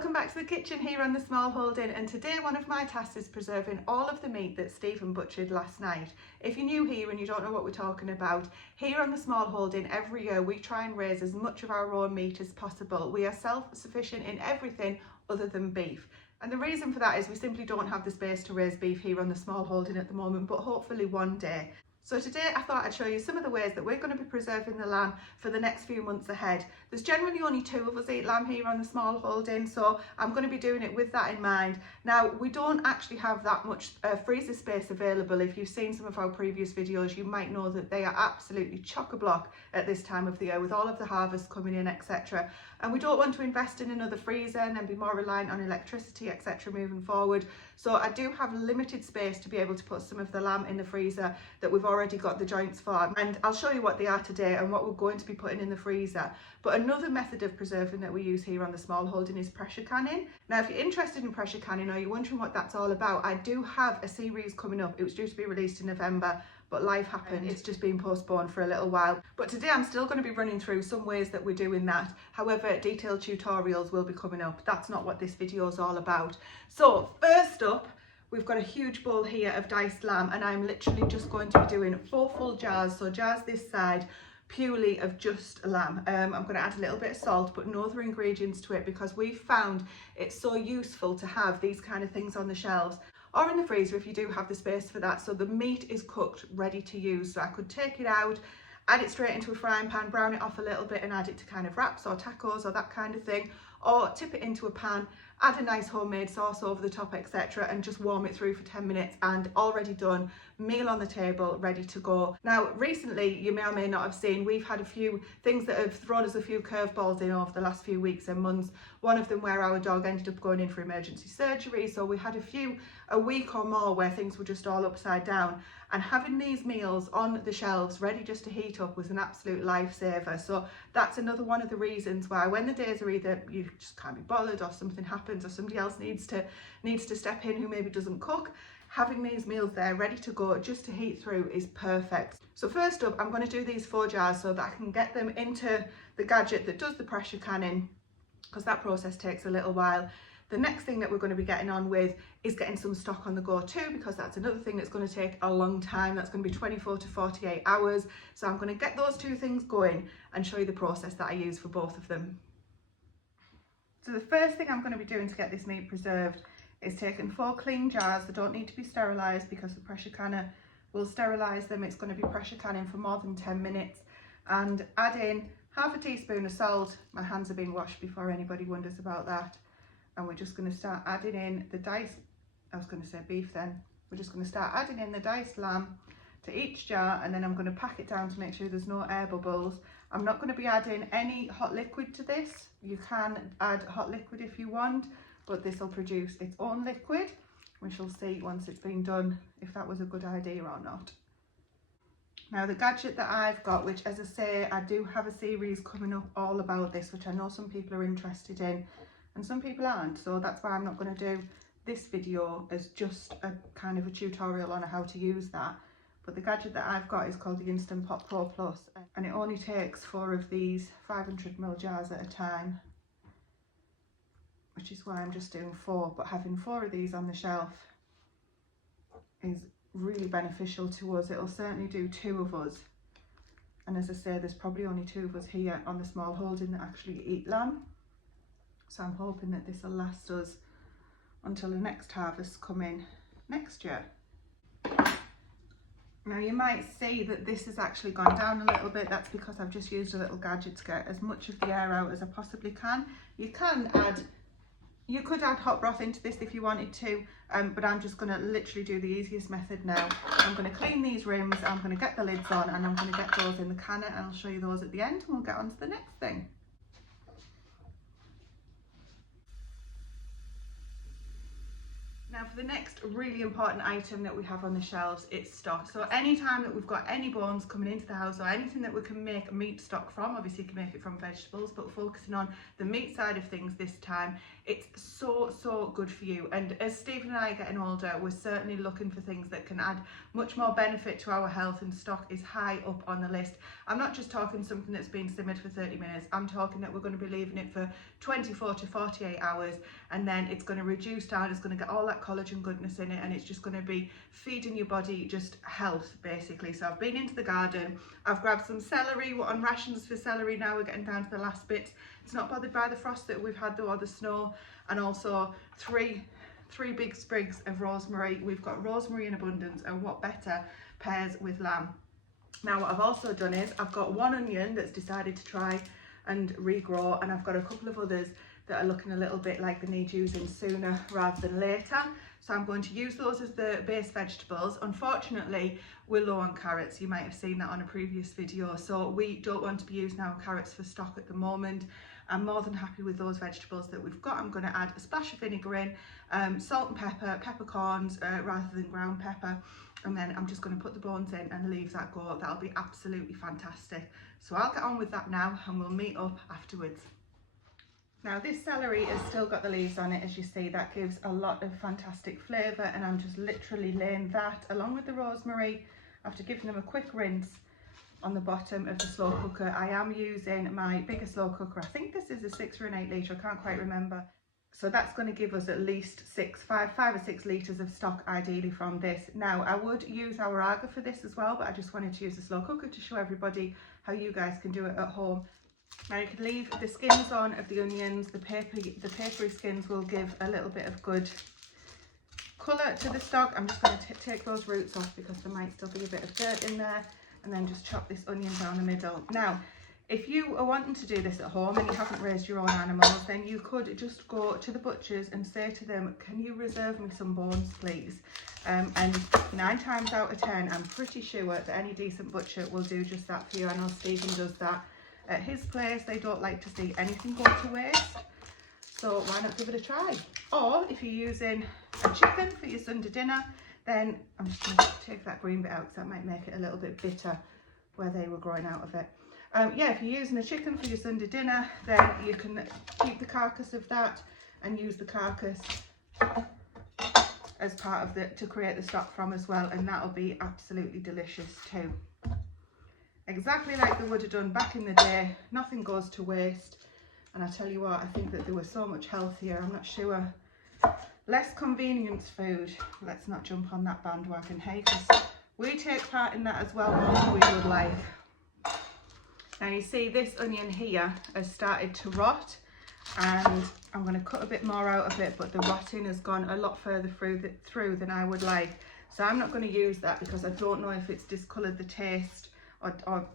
Welcome back to the kitchen here on the Smallholding, and today one of my tasks is preserving all of the meat that Stephen butchered last night. If you're new here and you don't know what we're talking about, here on the Smallholding every year we try and raise as much of our own meat as possible. We are self-sufficient in everything other than beef. And the reason for that is we simply don't have the space to raise beef here on the Smallholding at the moment, but hopefully one day. So today I thought I'd show you some of the ways that we're going to be preserving the lamb for the next few months ahead. There's generally only 2 of us eat lamb here on the Smallholding, so I'm going to be doing it with that in mind. Now, we don't actually have that much freezer space available. If you've seen some of our previous videos, you might know that they are absolutely chock-a-block at this time of the year with all of the harvest coming in, etc. And we don't want to invest in another freezer and then be more reliant on electricity, etc. moving forward. So I do have limited space to be able to put some of the lamb in the freezer that we've already got the joints for, and I'll show you what they are today and what we're going to be putting in the freezer. But another method of preserving that we use here on the Smallholding is pressure canning. Now, if you're interested in pressure canning or you're wondering what that's all about, I do have a series coming up. It was due to be released in November, but life happened. It's just been postponed for a little while. But today I'm still going to be running through some ways that we're doing that. However, detailed tutorials will be coming up. That's not what this video is all about. So first up, we've got a huge bowl here of diced lamb, and I'm literally just going to be doing 4 full jars, so jars this side, purely of just lamb. I'm going to add a little bit of salt, but no other ingredients to it, because we've found it's so useful to have these kind of things on the shelves or in the freezer if you do have the space for that. So the meat is cooked, ready to use. So I could take it out, add it straight into a frying pan, brown it off a little bit and add it to kind of wraps or tacos or that kind of thing, or tip it into a pan, add a nice homemade sauce over the top, etc., and just warm it through for 10 minutes and already done, meal on the table, ready to go. Now, recently, you may or may not have seen, we've had a few things that have thrown us a few curveballs in over the last few weeks and months. One of them where our dog ended up going in for emergency surgery, so we had a week or more where things were just all upside down, and having these meals on the shelves ready just to heat up was an absolute lifesaver. So that's another one of the reasons why, when the days are either you just can't be bothered or something happens or somebody else needs to step in who maybe doesn't cook, having these meals there ready to go just to heat through is perfect. So first up, I'm going to do these 4 jars so that I can get them into the gadget that does the pressure canning, because that process takes a little while. The next thing that we're going to be getting on with is getting some stock on the go too, because that's another thing that's going to take a long time. That's going to be 24 to 48 hours. So I'm going to get those 2 things going and show you the process that I use for both of them. So the first thing I'm going to be doing to get this meat preserved is taking 4 clean jars. They don't need to be sterilised because the pressure canner will sterilise them. It's going to be pressure canning for more than 10 minutes. And add in half a teaspoon of salt. My hands are being washed before anybody wonders about that. And we're just going to start adding in the diced, I was going to say beef then. We're just going to start adding in the diced lamb to each jar, and then I'm going to pack it down to make sure there's no air bubbles. I'm not going to be adding any hot liquid to this. You can add hot liquid if you want, but this will produce its own liquid. We shall see once it's been done if that was a good idea or not. Now, the gadget that I've got, which, as I say, I do have a series coming up all about this, which I know some people are interested in and some people aren't, so that's why I'm not going to do this video as just a kind of a tutorial on how to use that. But the gadget that I've got is called the Instant Pot Pro Plus, and it only takes 4 of these 500ml jars at a time, which is why I'm just doing 4. But having 4 of these on the shelf is really beneficial to us. It'll certainly do 2 of us, and as I say, there's probably only 2 of us here on the Smallholding that actually eat lamb, so I'm hoping that this will last us until the next harvest come in next year. Now, you might see that this has actually gone down a little bit. That's because I've just used a little gadget to get as much of the air out as I possibly can. You could add hot broth into this if you wanted to, but I'm just going to literally do the easiest method now. I'm going to clean these rims, I'm going to get the lids on, and I'm going to get those in the canner, and I'll show you those at the end, and we'll get on to the next thing. Now, for the next really important item that we have on the shelves, it's stock. So anytime that we've got any bones coming into the house or anything that we can make meat stock from, obviously you can make it from vegetables, but focusing on the meat side of things this time, It's so good for you. And as Stephen and I are getting older, we're certainly looking for things that can add much more benefit to our health, and stock is high up on the list. I'm not just talking something that's been simmered for 30 minutes. I'm talking that we're going to be leaving it for 24 to 48 hours, and then it's going to reduce down, it's going to get all that collagen goodness in it, and it's just going to be feeding your body just health basically. So I've been into the garden, I've grabbed some celery. We're on rations for celery now, we're getting down to the last bits. It's not bothered by the frost that we've had though, or the snow. And also three big sprigs of rosemary. We've got rosemary in abundance, and what better pairs with lamb. Now what I've also done is I've got one onion that's decided to try and regrow, and I've got a couple of others that are looking a little bit like they need using sooner rather than later. So I'm going to use those as the base vegetables. Unfortunately, we're low on carrots. You might have seen that on a previous video. So we don't want to be using our carrots for stock at the moment. I'm more than happy with those vegetables that we've got. I'm going to add a splash of vinegar in, salt and pepper, peppercorns rather than ground pepper. And then I'm just going to put the bones in and leave that go. That'll be absolutely fantastic. So I'll get on with that now, and we'll meet up afterwards. Now this celery has still got the leaves on it, as you see. That gives a lot of fantastic flavour, and I'm just literally laying that along with the rosemary after giving them a quick rinse on the bottom of the slow cooker. I am using my bigger slow cooker. I think this is a 6 or an 8 litre, I can't quite remember. So that's going to give us at least 5 or 6 litres of stock ideally from this. Now I would use our Arga for this as well, but I just wanted to use the slow cooker to show everybody how you guys can do it at home. Now you can leave the skins on of the onions. The papery skins will give a little bit of good colour to the stock. I'm just going to take those roots off because there might still be a bit of dirt in there, and then just chop this onion down the middle. Now if you are wanting to do this at home and you haven't raised your own animals, then you could just go to the butchers and say to them, can you reserve me some bones please? And 9 times out of 10 I'm pretty sure that any decent butcher will do just that for you. I know Stephen does that at his place. They don't like to see anything go to waste, so why not give it a try? Or if you're using a chicken for your Sunday dinner, then I'm just going to take that green bit out because that might make it a little bit bitter where they were growing out of it. Yeah, if you're using a chicken for your Sunday dinner, then you can keep the carcass of that and use the carcass as part of to create the stock from as well, and that'll be absolutely delicious too. Exactly like they would have done back in the day. Nothing goes to waste, and I tell you what, I think that they were so much healthier. I'm not sure. Less convenience food. Let's not jump on that bandwagon, hey, because we take part in that as well more than we would like. Now you see this onion here has started to rot, and I'm going to cut a bit more out of it, but the rotting has gone a lot further through than I would like. So I'm not going to use that because I don't know if it's discoloured the taste or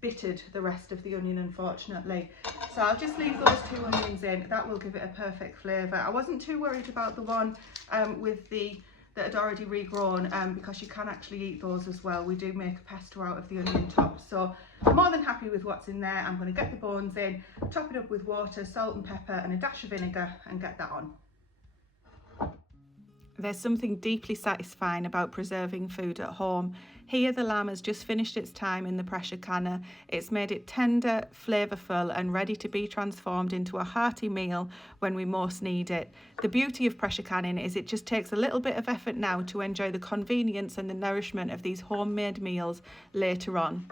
bittered the rest of the onion, unfortunately. So I'll just leave those 2 onions in. That will give it a perfect flavour. I wasn't too worried about the one that had already regrown because you can actually eat those as well. We do make a pesto out of the onion tops, so I'm more than happy with what's in there. I'm going to get the bones in, top it up with water, salt and pepper and a dash of vinegar, and get that on. There's something deeply satisfying about preserving food at home. Here the lamb has just finished its time in the pressure canner. It's made it tender, flavourful and ready to be transformed into a hearty meal when we most need it. The beauty of pressure canning is it just takes a little bit of effort now to enjoy the convenience and the nourishment of these homemade meals later on.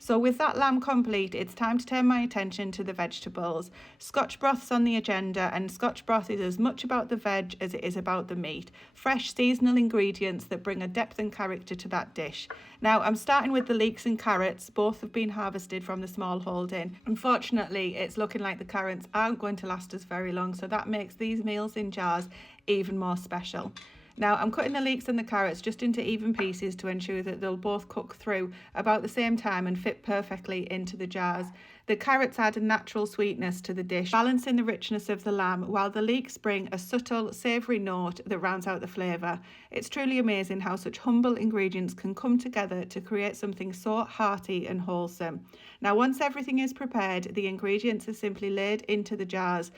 So with that lamb complete, it's time to turn my attention to the vegetables. Scotch broth's on the agenda, and Scotch broth is as much about the veg as it is about the meat. Fresh seasonal ingredients that bring a depth and character to that dish. Now I'm starting with the leeks and carrots. Both have been harvested from the Smallholding. Unfortunately, it's looking like the carrots aren't going to last us very long, so that makes these meals in jars even more special. Now I'm cutting the leeks and the carrots just into even pieces to ensure that they'll both cook through about the same time and fit perfectly into the jars. The carrots add a natural sweetness to the dish, balancing the richness of the lamb, while the leeks bring a subtle, savoury note that rounds out the flavour. It's truly amazing how such humble ingredients can come together to create something so hearty and wholesome. Now once everything is prepared, the ingredients are simply laid into the jars.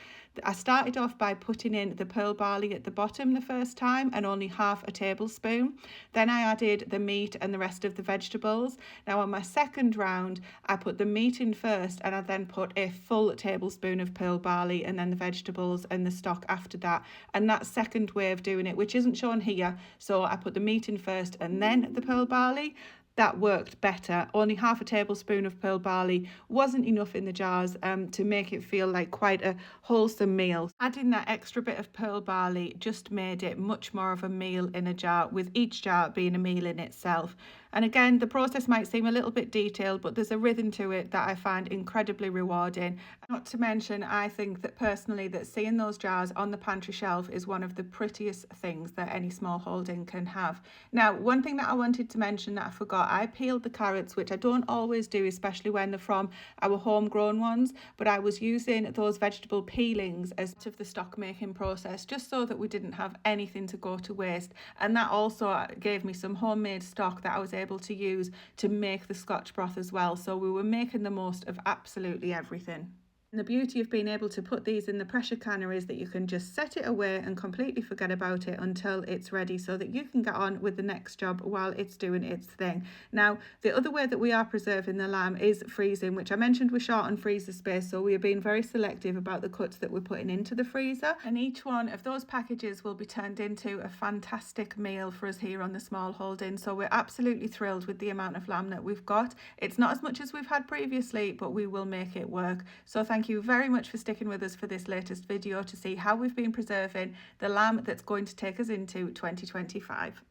I started off by putting in the pearl barley at the bottom the first time, and only half a tablespoon. Then I added the meat and the rest of the vegetables. Now on my second round, I put the meat in first first, and I then put a full tablespoon of pearl barley and then the vegetables and the stock after that. And that second way of doing it, which isn't shown here, so I put the meat in first and then the pearl barley, that worked better. Only half a tablespoon of pearl barley wasn't enough in the jars to make it feel like quite a wholesome meal. Adding that extra bit of pearl barley just made it much more of a meal in a jar, with each jar being a meal in itself. And again, the process might seem a little bit detailed, but there's a rhythm to it that I find incredibly rewarding. Not to mention, I think that personally that seeing those jars on the pantry shelf is one of the prettiest things that any small holding can have. Now, one thing that I wanted to mention that I forgot, I peeled the carrots, which I don't always do, especially when they're from our homegrown ones, but I was using those vegetable peelings as part of the stock making process, just so that we didn't have anything to go to waste. And that also gave me some homemade stock that I was able to use to make the scotch broth as well. So we were making the most of absolutely everything. And the beauty of being able to put these in the pressure canner is that you can just set it away and completely forget about it until it's ready, so that you can get on with the next job while it's doing its thing. Now, the other way that we are preserving the lamb is freezing, which I mentioned we're short on freezer space, so we are being very selective about the cuts that we're putting into the freezer. And each one of those packages will be turned into a fantastic meal for us here on the Small Holding. So we're absolutely thrilled with the amount of lamb that we've got. It's not as much as we've had previously, but we will make it work. So thank you very much for sticking with us for this latest video to see how we've been preserving the lamb that's going to take us into 2025.